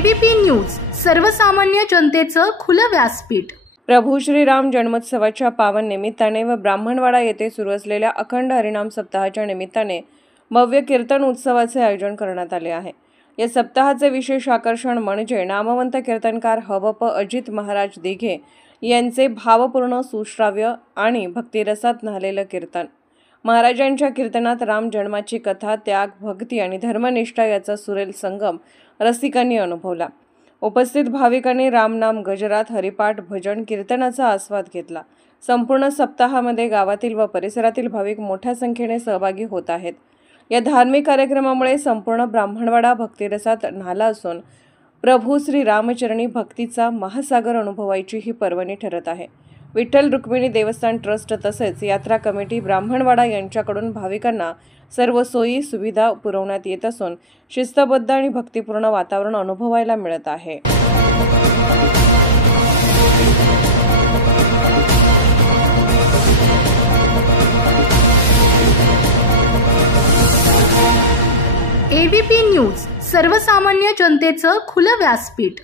ABP news, सर्वसामान्य जनतेचं खुलं व्यासपीठ। प्रभू श्रीराम जन्मोत्सवाच्या पावन निमित्ताने व ब्राह्मणवाडा येथे सुरू असलेल्या अखंड हरिनाम सप्ताहाच्या निमित्ताने भव्य कीर्तन उत्सवाचे आयोजन करण्यात आले आहे। या सप्ताहाचे विशेष आकर्षण म्हणजे नामवंत कीर्तनकार हवप अजित महाराज दिघे यांचे भावपूर्ण सुश्राव्य आणि भक्तिरसात न्हालेलं कीर्तन। महाराजांच्या कीर्तनात राम जन्माची कथा, त्याग, भक्ती आणि धर्मनिष्ठा याचा सुरेल संगम रसिकांनी अनुभवला। उपस्थित भाविकांनी रामनाम, गजरात, हरिपाठ, भजन, कीर्तनाचा आस्वाद घेतला। संपूर्ण सप्ताहामध्ये गावातील व परिसरातील भाविक मोठ्या संख्येने सहभागी होत आहेत। या धार्मिक कार्यक्रमामुळे संपूर्ण ब्राह्मणवाडा भक्तिरसात न्हाला असून प्रभू श्री रामचरणी भक्तीचा महासागर अनुभवायची ही पर्वणी ठरत आहे। विठ्ठल रुक्मिणी देवस्थान ट्रस्ट तसेच यात्रा कमिटी ब्राह्मणवाडा यांच्याकडून भाविकांना सर्व सोयी सुविधा पुरवण्यात येत असून शिस्तबद्ध आणि भक्तिपूर्ण वातावरण अनुभवायला मिळत आहे। एबीपी न्यूज, सर्वसामान्य जनतेचं खुलं व्यासपीठ।